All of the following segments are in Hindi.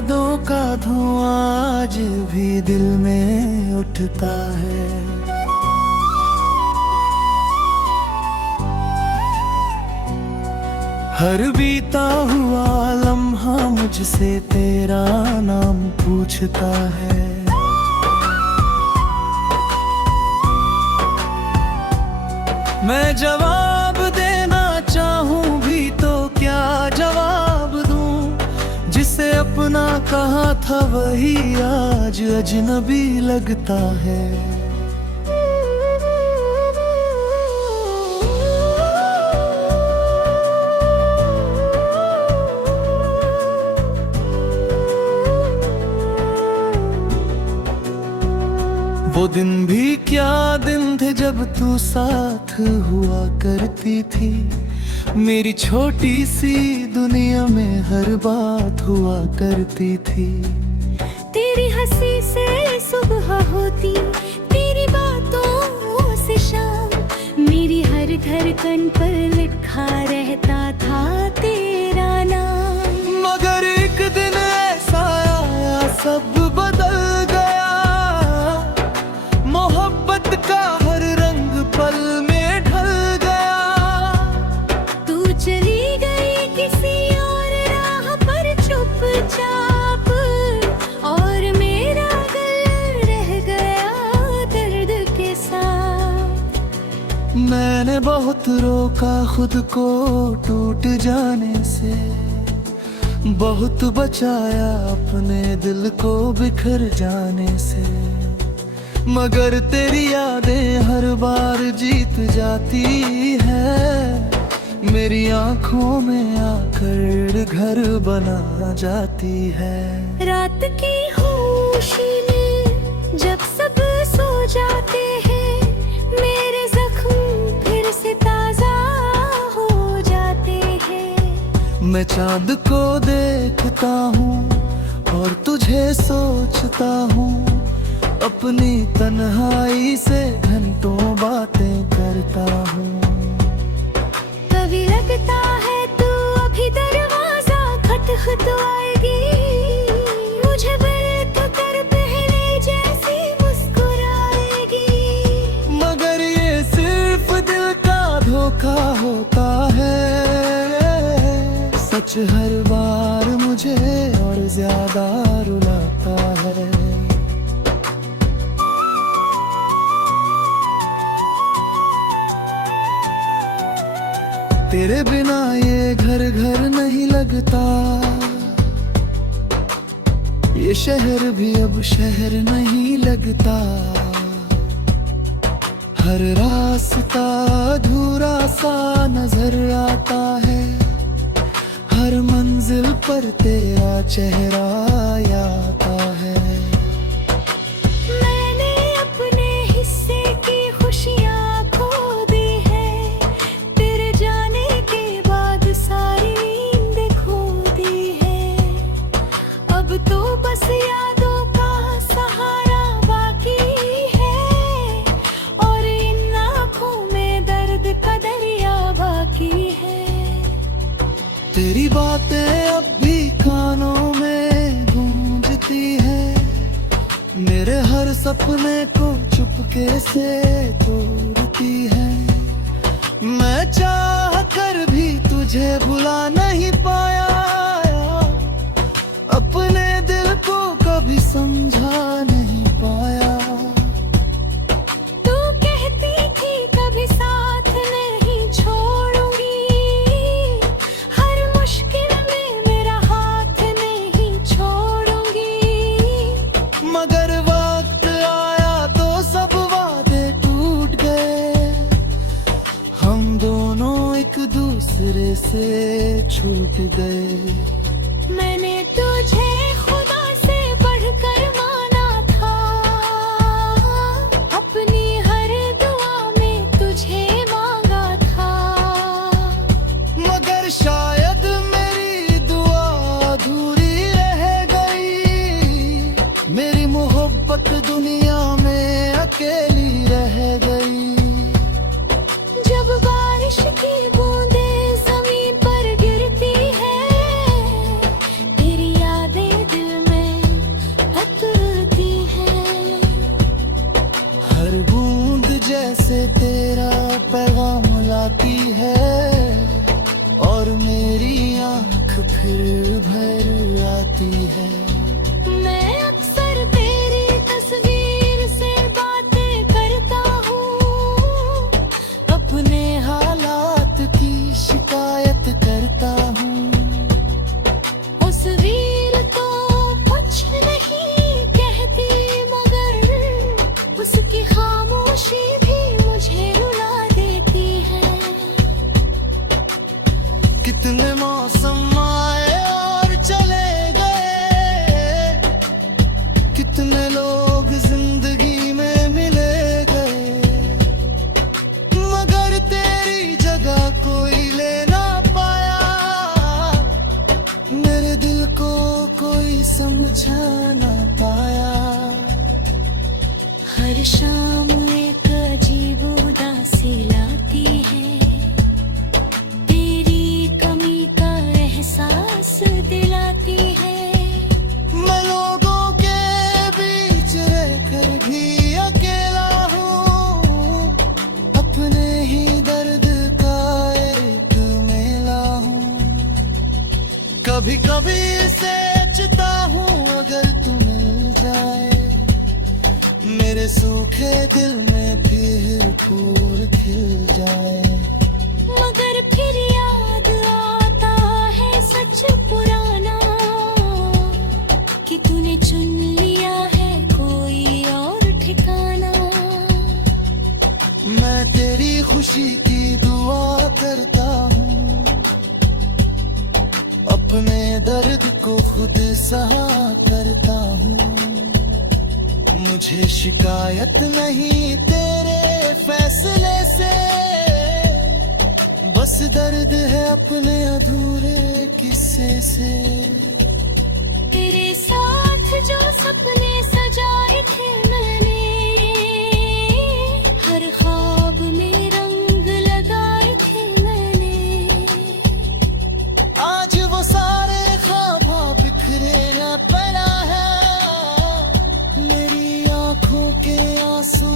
यादों का धुआं आज भी दिल में उठता है। हर बीता हुआ लम्हा मुझसे तेरा नाम पूछता है। मैं जवाब देना चाहूं भी तो क्या जवाब दूं, जिसे अपना कहा था वही आज अजनबी लगता है। वो दिन भी क्या दिन थे जब तू साथ हुआ करती थी। मेरी छोटी सी दुनिया में हर बात हुआ करती थी। तेरी हंसी से सुबह होती, तेरी बातों से शाम। मेरी हर धड़कन पर लिखा रहता था तेरा नाम। मगर एक दिन ऐसा आया सब बदल गया। मोहब्बत का हर रंग पल में ढल गया। तू चली गई किसी और राह पर चुपचाप, और मेरा दिल रह गया दर्द के साथ। मैंने बहुत रोका खुद को टूट जाने से, बहुत बचाया अपने दिल को बिखर जाने से। मगर तेरी यादें हर बार जीत जाती है। मेरी आंखों में आकर घर बना जाती है। रात की होशी में जब सब सो जाते हैं, मेरे जख्म फिर से ताजा हो जाते हैं। मैं चांद को देखता हूँ और तुझे सोचता हूँ। अपनी तन्हाई से घंटों बातें करता हूँ। कभी लगता है तू अभी दरवाजा खटखटाएगी, मुझे बिल्कुल कर पहले जैसी मुस्कुराएगी। मगर ये सिर्फ दिल का धोखा होता है। सच हर बार मुझे और ज्यादा रुलाता है। तेरे बिना ये घर घर नहीं लगता। ये शहर भी अब शहर नहीं लगता। हर रास्ता अधूरा सा नजर आता है। हर मंजिल पर तेरा चेहरा आता है। मैंने अपने हिस्से की खुशियाँ खो दी है। तेरे जाने के बाद सारी नींद खो दी है। अब तो बस यादों का सहारा बाकी है, और इन आँखों में दर्द का दरिया बाकी है। तेरी बातें अब भी कानों में गूंजती है। मेरे हर सपने को चुपके से तोड़ती है। मैं चाह कर भी तुझे भुला नहीं पाया। अपने दिल को कभी समझा नहीं पाया। तू कहती थी कभी साथ नहीं छोड़ूंगी, हर मुश्किल में मेरा हाथ नहीं छोड़ूंगी। मगर वक्त आया तो सब वादे टूट गए। हम दोनों एक दूसरे से छूट गए। मैंने तुझे खुदा से बढ़कर माना था। अपनी हर दुआ में तुझे मांगा था। मगर शायद मेरी दुआ अधूरी रह गई। मेरी मोहब्बत दुनिया में अकेली रह गई। जब बारिश की बूंदें जमीन पर गिरती है, हर बूंद जैसे तेरा पैगाम लाती है, और मेरी आँख फिर भर आती है। मैं अक्सर तेरी तस्वीर से बातें करता हूँ, अपने हालात की शिकायत करता हूँ। उस वीर तो कुछ नहीं कहती, मगर उसकी खामोशी भी मुझे रुला देती है। कितने मौसम आए और चले गए, कितने लोग जिंदगी में मिले गए, मगर तेरी जगह कोई ले ना पाया। मेरे दिल को कोई समझा ना पाया। हर शाम एक अजीब उदासी लाती है, तेरी कमी का एहसास दिलाती है। मैं लोगों के बीच रहकर भी अकेला हूँ, अपने ही दर्द का एक मेला हूँ। कभी कभी सोचता हूँ अगर तू मिल जाए, मेरे सूखे दिल में फिर फूल खिल जाए। मगर फिर याद आता है सच पुराना, कि तूने चुन लिया है कोई और ठिकाना। मैं तेरी खुशी की दुआ करता हूँ, अपने दर्द को खुद सहा करता हूँ। मुझे शिकायत नहीं तेरे फैसले से, बस दर्द है अपने अधूरे किस्से से। तेरे साथ जो सपने सजाए थे मैंने, हर ख्वाब में रंग लगाए थे मैंने, आज वो सारे ख्वाब बिखरे न पड़ा है। मेरी आंखों के आंसू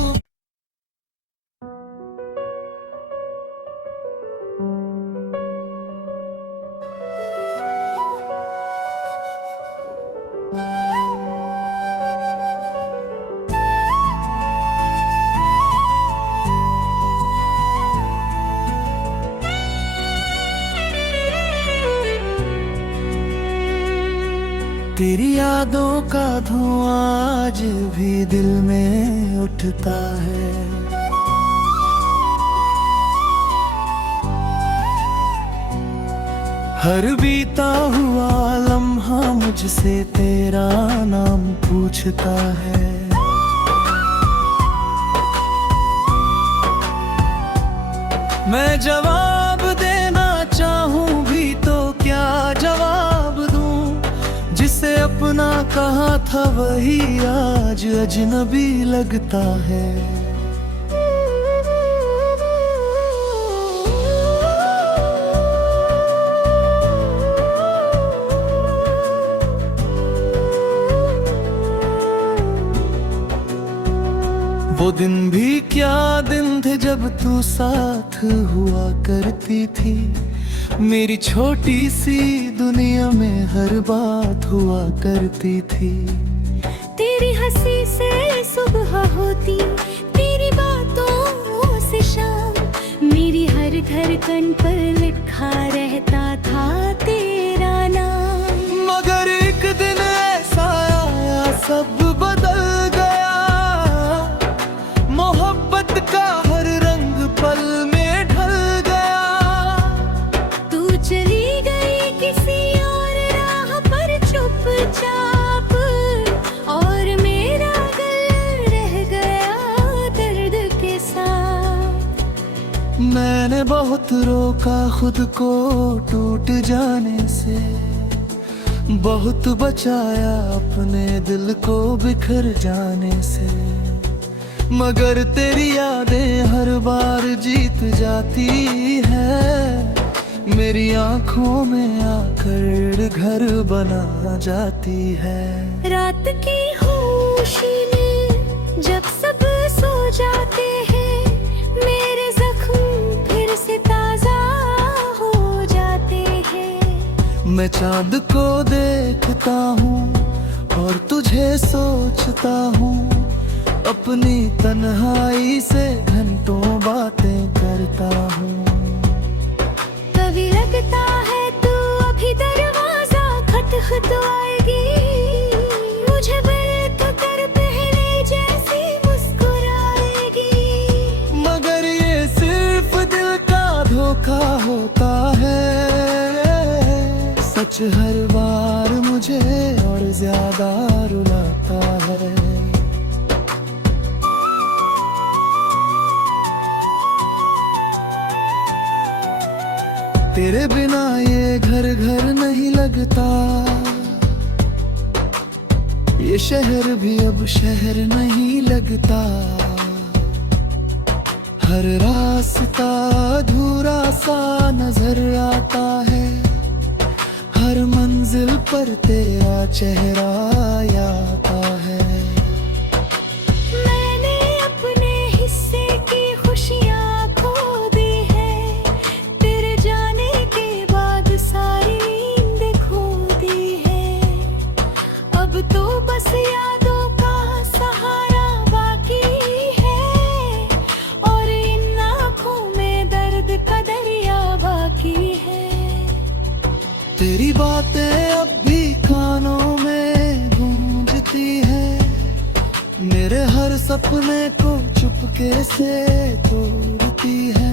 तेरी यादों का धुआं आज भी दिल में उठता है। हर बीता हुआ लम्हा मुझसे तेरा नाम पूछता है। मैं जवाब देना चाहूं भी तो क्या जवाब दूं, जिसे अपना कहा था वही आज अजनबी लगता है। वो दिन भी क्या दिन थे जब तू साथ हुआ करती थी, मेरी छोटी सी दुनिया में हर बात हुआ करती थी। तेरी हंसी से सुबह होती, तेरी बातों से शाम, मेरी हर धड़कन पर लिखा रहता था तेरा नाम। मगर एक दिन ऐसा आया सब बदल गया, मोहब्बत का हर रंग पल में ढल गया। तू चली गई किसी और राह पर चुपचाप, और मेरा दिल रह गया दर्द के साथ। मैंने बहुत रोका खुद को टूट जाने से, बहुत बचाया अपने दिल को बिखर जाने से। मगर तेरी यादें हर बार जीत जाती है, मेरी आंखों में आकर घर बना जाती है। रात की खामोशी में जब सब सो जाए, मैं चांद को देखता हूँ और तुझे सोचता हूँ, अपनी तन्हाई से घंटों बातें करता हूँ। कभी लगता है तू अभी दरवाजा खटखटाएगी, मुझे बिल तो कर पहले जैसी मुस्कुराएगी। मगर ये सिर्फ दिल का धोखा होता है, सच हर बार मुझे और ज्यादा रुलाता है। तेरे बिना ये घर घर नहीं लगता, ये शहर भी अब शहर नहीं लगता। हर रास्ता अधूरा सा नजर आता है, हर मंजिल पर तेरा चेहरा आता है। मैंने अपने हिस्से की खुशियाँ खो दी है, तेरे जाने के बाद सारी नींद खो दी है। अब तो बस यादों का सहारा बाकी है, और इन आँखों में दर्द का दरिया बाकी है। तेरी बातें अब भी कानों में गूंजती है, मेरे हर सपने को चुपके से तोड़ती है।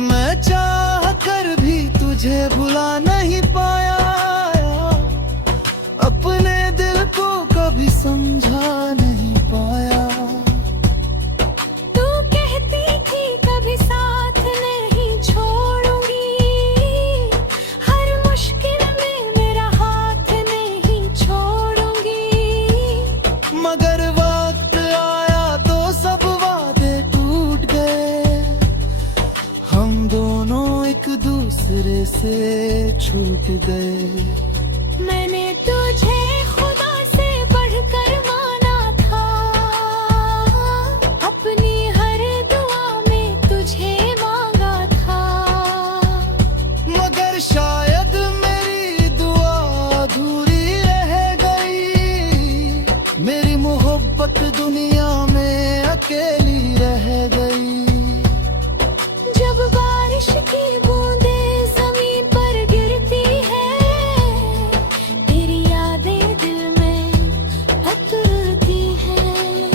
मैं चाह कर भी तुझे भुला नहीं पाया, अपने दिल को कभी समझा नहीं पाया। तू कहती थी कभी साथ नहीं छोड़ूंगी, हर मुश्किल में मेरा हाथ नहीं छोड़ूंगी। मगर वक्त आया तो सब वादे टूट गए, हम दोनों एक दूसरे से छूट गए। मैंने तुझे खुदा से बढ़कर माना था, अपनी हर दुआ में तुझे मांगा था। मगर शायद मेरी दुआ अधूरी रह गई, मेरी मोहब्बत दुनिया में अकेली रह गई। जब बारिश की बूंदें जमीन पर गिरती है, तेरी यादें दिल में उतरती हैं।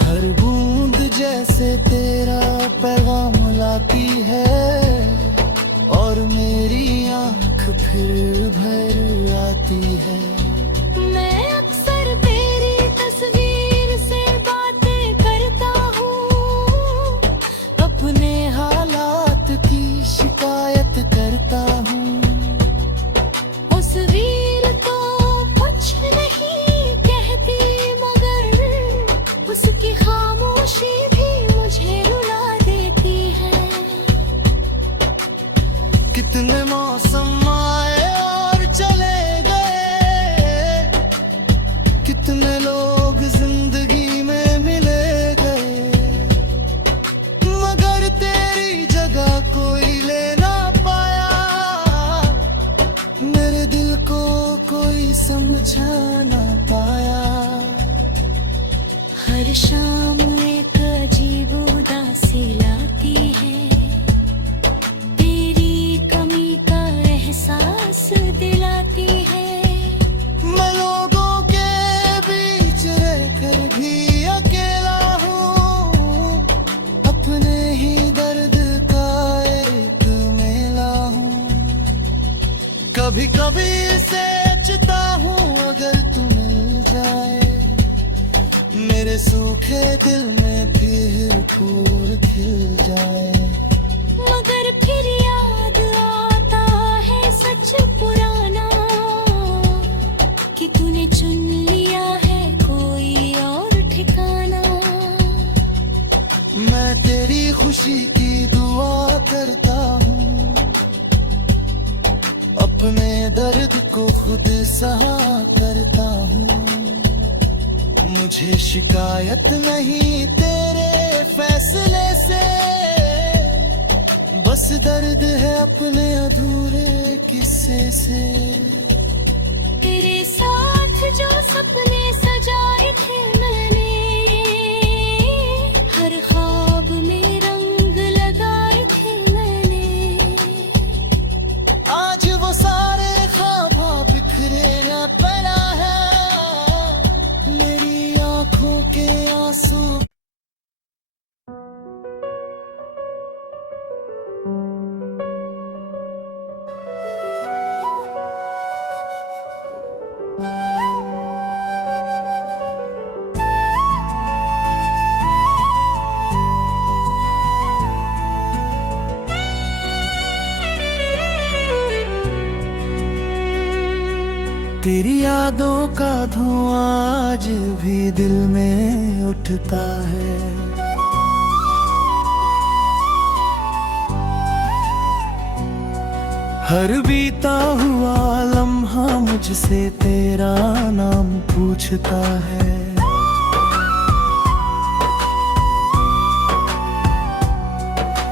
हर बूंद जैसे तेरा पैगाम लाती है, और मेरी आँख फिर भर आती है। मैं अक्सर तेरी तस्वीर से बातें करता हूँ, अपने हालात की शिकायत करता हूँ। उस वीर तो कुछ नहीं कहती, मगर उसकी खामोशी भी मुझे रुला देती है। कितने मौसम आए और चले गए, कितने लोग जिंदगी में मिले गए, मगर तेरी जगह कोई ले ना पाया, मेरे दिल को कोई समझा ना पाया। हर शाम एक अजीब उदासी लाती है, तेरी कमी का एहसास दिलाती है। मैं लोगों के बीच रहकर भी अकेला हूँ, अपने ही दर्द का एक मेला हूँ। कभी कभी सोचता हूँ अगर तू मिल जाए, मेरे सूखे दिल में फिर फूल खिल जाए। मगर फिर याद आता है सच पुराना, कि तूने चुन लिया है कोई और ठिकाना। मैं तेरी खुशी की दुआ करता हूँ, अपने दर्द को खुद सहा करता हूँ। मुझे शिकायत नहीं तेरे फैसले से, बस दर्द है अपने अधूरे किस्से से। तेरे साथ जो सपने सजाए थे मैंने, हर ख्वाब में रंग लगाए थे मैंने, आज वो सारे ख्वाब बिखरे न पड़ा है, मेरी आंखों के आंसू। तेरी यादों का धुआं आज भी दिल में उठता है, हर बीता हुआ लम्हा मुझसे तेरा नाम पूछता है।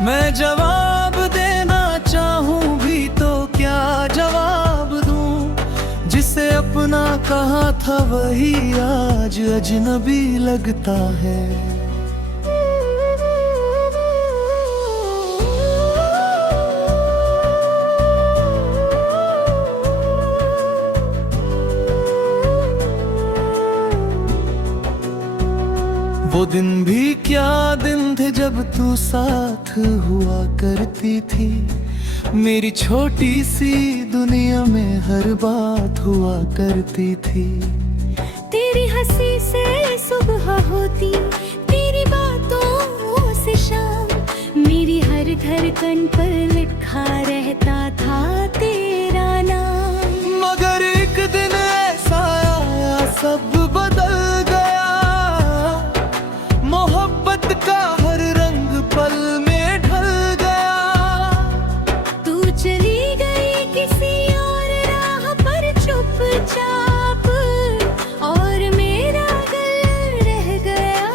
मैं जवाब देना चाहूं भी तो क्या जवाब दूं, जिसे अपना कहा था वही आज अजनबी लगता है। वो दिन भी क्या दिन थे जब तू साथ हुआ करती थी, मेरी छोटी सी दुनिया में हर बात हुआ करती थी। तेरी हंसी से सुबह होती, तेरी बातों से शाम, मेरी हर धड़कन पर लिखा रहता था तेरा नाम। मगर एक दिन ऐसा आया सब बदल गया, मोहब्बत का हर रंग पल में ढल गया। तू चली गई किसी और राह पर चुपचाप, और मेरा दिल रह गया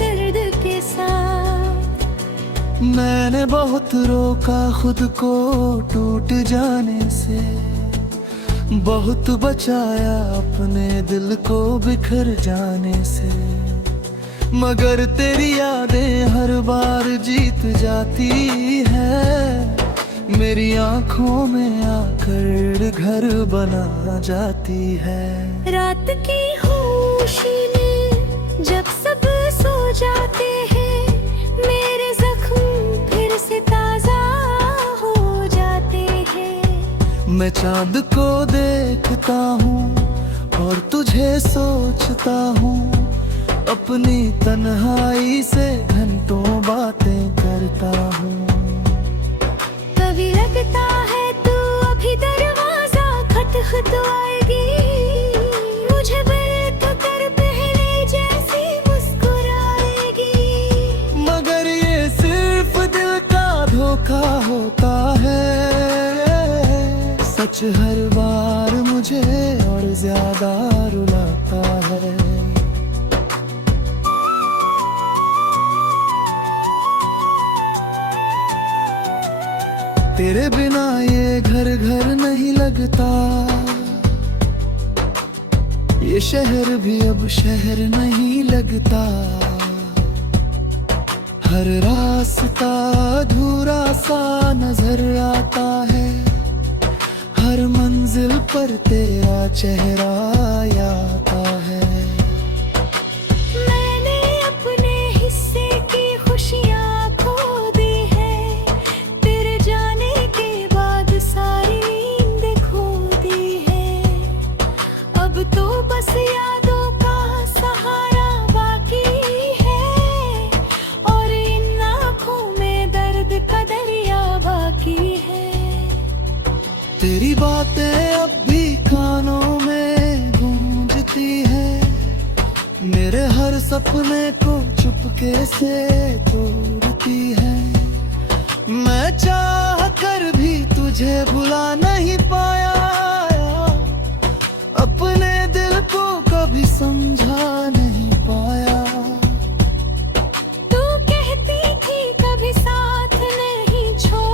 दर्द के साथ। मैंने बहुत रोका खुद को टूट जाने से, बहुत बचाया अपने दिल को बिखर जाने से, मगर तेरी यादें हर बार जीत जाती है, मेरी आंखों में आकर घर बना जाती है। रात की होशी में जब सब सो जाते हैं, मेरे जख्म फिर से ताजा हो जाते हैं। मैं चांद को देखता हूँ और तुझे सोचता हूँ, अपनी तन्हाई से घंटों बातें करता हूँ। कभी लगता है तू अभी दरवाजा खटखटाएगी, मुझे बिल्क कर पहले जैसी मुस्कुराएगी। मगर ये सिर्फ दिल का धोखा होता है, सच हर बार मुझे और ज्यादा रुलाता है। तेरे बिना ये घर घर नहीं लगता, ये शहर भी अब शहर नहीं लगता। हर रास्ता अधूरा सा नजर आता है, हर मंजिल पर तेरा चेहरा आता है। मैंने अपने हिस्से की खुशियाँ खो दी है, तेरे जाने के बाद सारी नींद खो दी है। अब तो बस यादों का सहारा बाकी है, और इन आँखों में दर्द का दरिया बाकी है। तेरी बातें अब भी कानों में गूंजती है, मेरे हर सपने को चुपके से तोड़ती है। मैं चाह कर भी तुझे भुला नहीं पाया, अपने दिल को कभी समझा नहीं पाया। तू कहती थी कभी साथ नहीं छोड़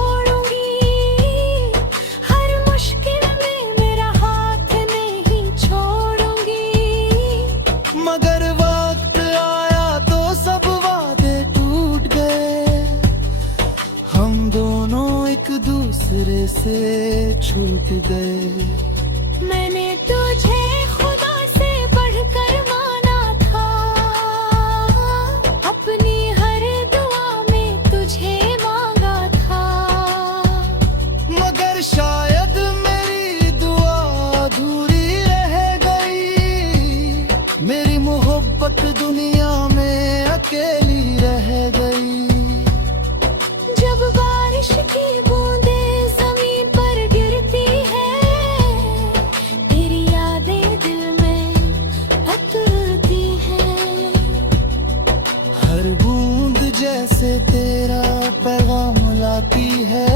सिरे से छूट गए। मैंने तुझे खुदा से बढ़कर माना था, अपनी हर दुआ में तुझे मांगा था। मगर शायद मेरी दुआ अधूरी रह गई, मेरी मोहब्बत दुनिया में अकेली रह गई। जब बारिश की बूंदें जमीन पर गिरती है, तेरी यादें दिल में उतरती हैं। हर बूंद जैसे तेरा पैगाम लाती है,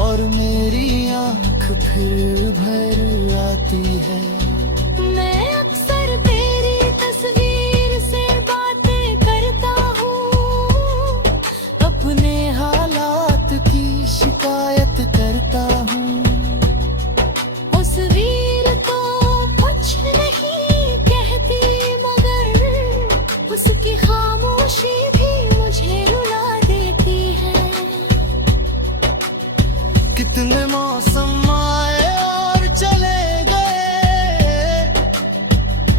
और मेरी आँख फिर भर आती है। मैं अक्सर तेरी तस्वीर से बातें करता हूँ, अपने हालात की शिकायत करता हूँ। उस वीर तो कुछ नहीं कहती, मगर उसकी खामोशी भी मुझे रुला देती है। कितने मौसम आए और चले गए,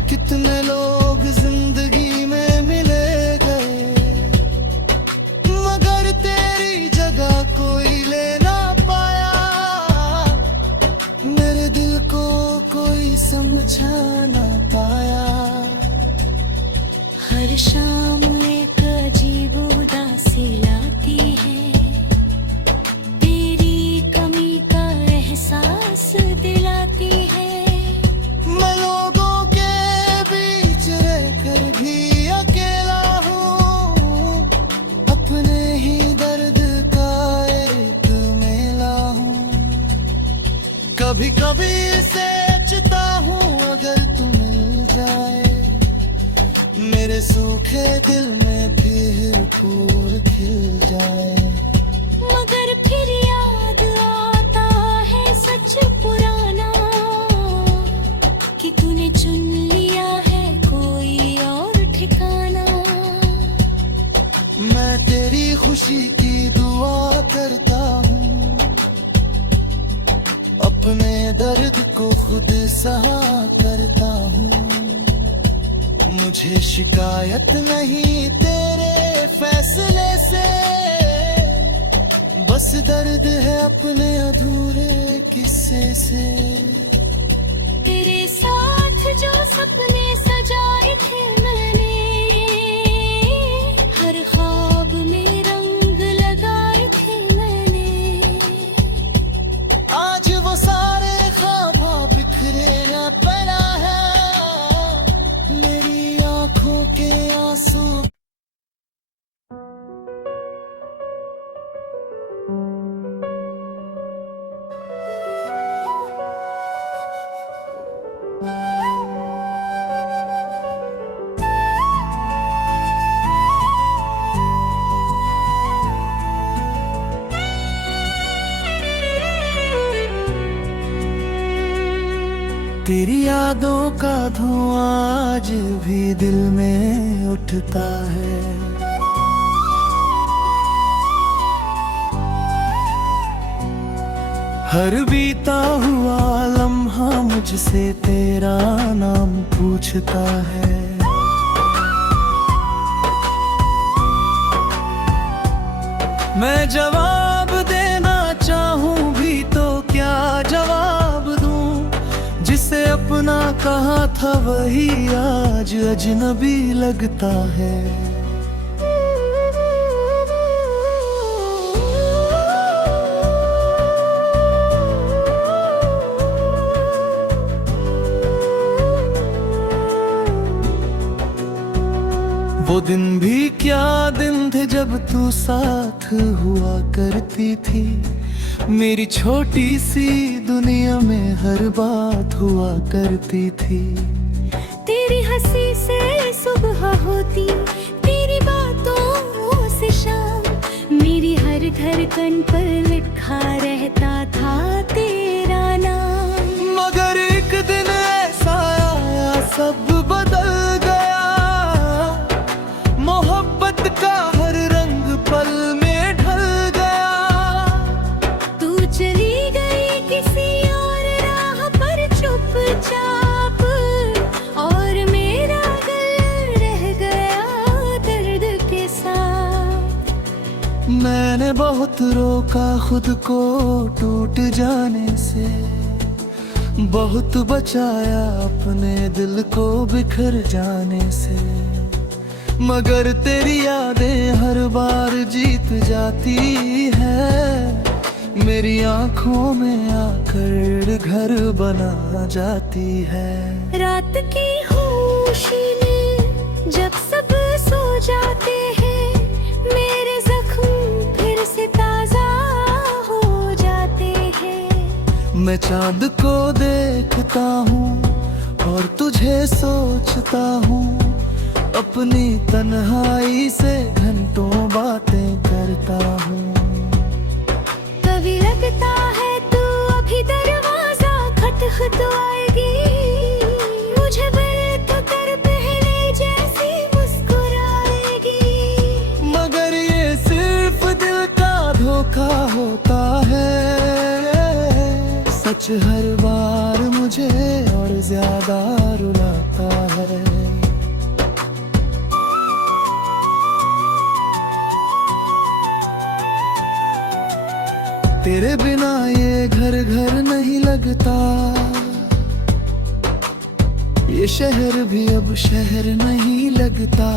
कितने लोग जिंदगी में मिले गए, मगर तेरी जगह कोई ले ना पाया। मेरे दिल को कोई समझा ना पाया। हर शाम एक अजीब उदासी लाती है, तेरी कमी का एहसास दिलाती है। मैं लोगों के बीच रहकर भी अकेला हूँ, अपने ही दर्द का एक मेला हूँ। कभी कभी सोचता हूँ अगर तू मिल जाए, मेरे सूखे दिल में फिर फूल खिल जाए। मगर फिर याद आता है सच पुराना, कि तूने चुन लिया है कोई और ठिकाना। मैं तेरी खुशी की दुआ करता हूँ, अपने दर्द को खुद सहा करता हूँ। मुझे शिकायत नहीं तेरे फैसले से, बस दर्द है अपने अधूरे किस्से से। तेरे साथ जो सपने सजाए थे मैंने, हर ख्वाब में रंग लगाए थे मैंने। आज वो सारे ख्वाब बिखरे न पड़ा है, मेरी आंखों के आंसू। तेरी यादों का धुआं आज भी दिल में उठता है। हर बीता हुआ लम्हा मुझसे तेरा नाम पूछता है। मैं जवाब देना चाहूं भी तो क्या जवाब दूं, जिसे अपना कहा था वही आज अजनबी लगता है। वो दिन भी क्या दिन थे जब तू साथ हुआ करती थी, मेरी छोटी सी दुनिया में हर बात हुआ करती थी। तेरी हंसी से सुबह होती, तेरी बातों से शाम, मेरी हर धड़कन पर लिखा रहता था तेरा नाम। मगर एक दिन ऐसा आया सब बदल गया, मोहब्बत का हर रंग पल में ढल गया। मैंने बहुत रोका खुद को टूट जाने से, बहुत बचाया अपने दिल को बिखर जाने से, मगर तेरी यादें हर बार जीत जाती है, मेरी आंखों में आकर घर बना जाती है। रात की खामोशी में जब सब सो जाते हैं, मेरे जख्म फिर से ताजा हो जाते हैं। मैं चांद को देखता हूँ और तुझे सोचता हूँ, अपनी तन्हाई से घंटों बातें करता हूँ। कभी लगता है तू अभी दरवाजा खटखटाएगी, मुझे बिल तो कर पहले जैसी मुस्कुराएगी। मगर ये सिर्फ दिल का धोखा होता है, सच हर बार मुझे और ज्यादा रुलाता है। तेरे बिना ये घर घर नहीं लगता, ये शहर भी अब शहर नहीं लगता।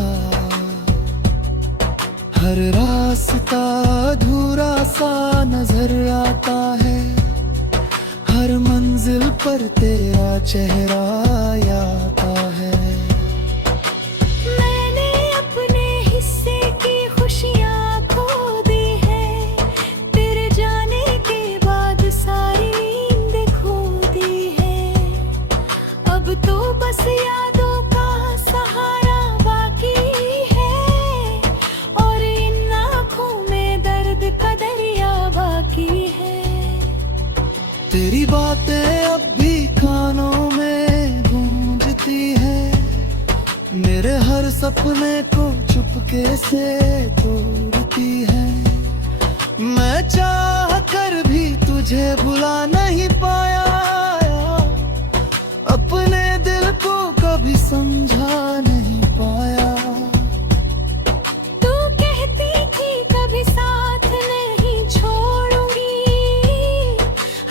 हर रास्ता अधूरा सा नजर आता है, हर मंजिल पर तेरा चेहरा आता है। मैंने अपने हिस्से की खुशियाँ खो दी है, तेरे जाने के बाद सारी नींद खो दी है। अब तो बस यादों का सहारा बाकी है, और इन आँखों में दर्द का दरिया बाकी है। तेरी बातें अब भी कानों में गूंजती है, मेरे हर सपने को चुपके से तोड़ती है। मैं चाह कर भी तुझे भुला नहीं पाया, अपने दिल को कभी समझा नहीं पाया। तू कहती थी कभी साथ नहीं छोड़ूंगी,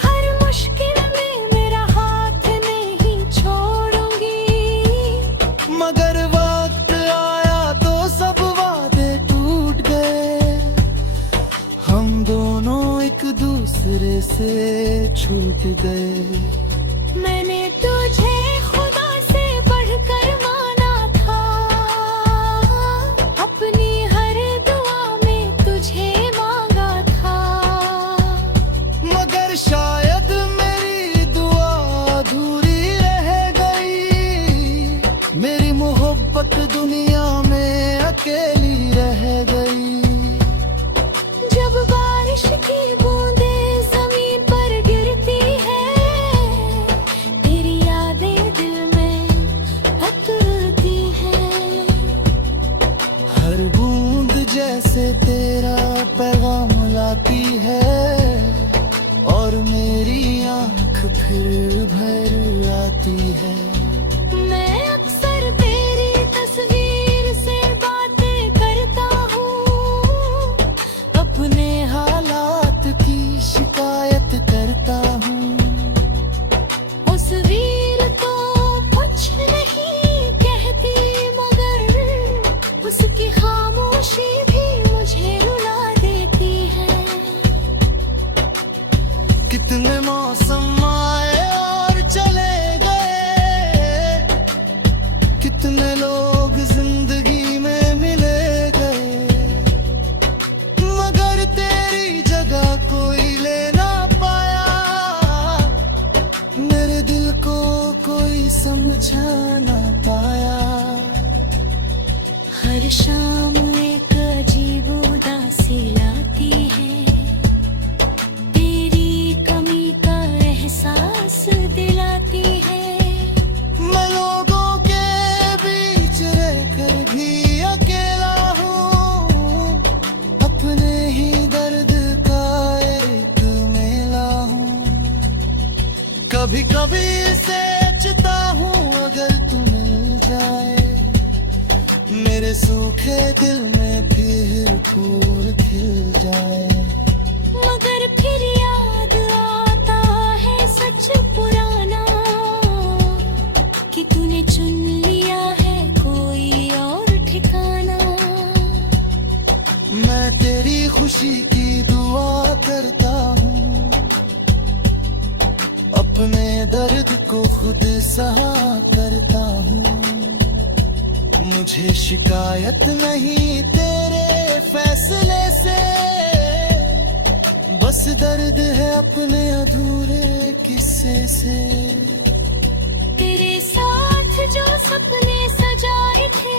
हर मुश्किल में मेरा हाथ नहीं छोड़ूंगी। मगर वक्त आया तो सब वादे टूट गए, हम दोनों एक दूसरे से छूट गए। मैंने तुझे खुदा से बढ़कर माना था, अपनी हर दुआ में तुझे मांगा था। मगर शायद मेरी दुआ अधूरी रह गई, मेरी मोहब्बत दुनिया में अकेली रह गई। जब बारिश की बूंदें जमीन पर गिरती है, तेरी यादें दिल में उतरती हैं। हर बूंद जैसे तेरा पैगाम लाती है, और मेरी आँख फिर भर आती है। मैं अक्सर तेरी तस्वीर से बातें करता हूँ, अपने हालात की शिकायत करता हूँ। उस वीर तो कुछ नहीं कहती, मगर उसकी खामोशी भी मुझे रुला देती है। कितने मौसम आए और चले गए, कितने लोग जिंदगी में मिले गए, मगर तेरी जगह कोई ले ना पाया, मेरे दिल को कोई समझा ना पाया। हर शाम एक अजीब उदासी लाती है, तेरी कमी का एहसास दिलाती है। मैं लोगों के बीच रहकर भी अकेला हूँ, अपने ही दर्द का एक मेला हूँ। कभी कभी सोचता हूँ अगर तू मिल जाए, मेरे सूखे दिल में फिर फूल खिल तेरी खुशी की दुआ करता हूँ, अपने दर्द को खुद सहा करता हूँ। मुझे शिकायत नहीं तेरे फैसले से, बस दर्द है अपने अधूरे किस्से से। तेरे साथ जो सपने सजाए थे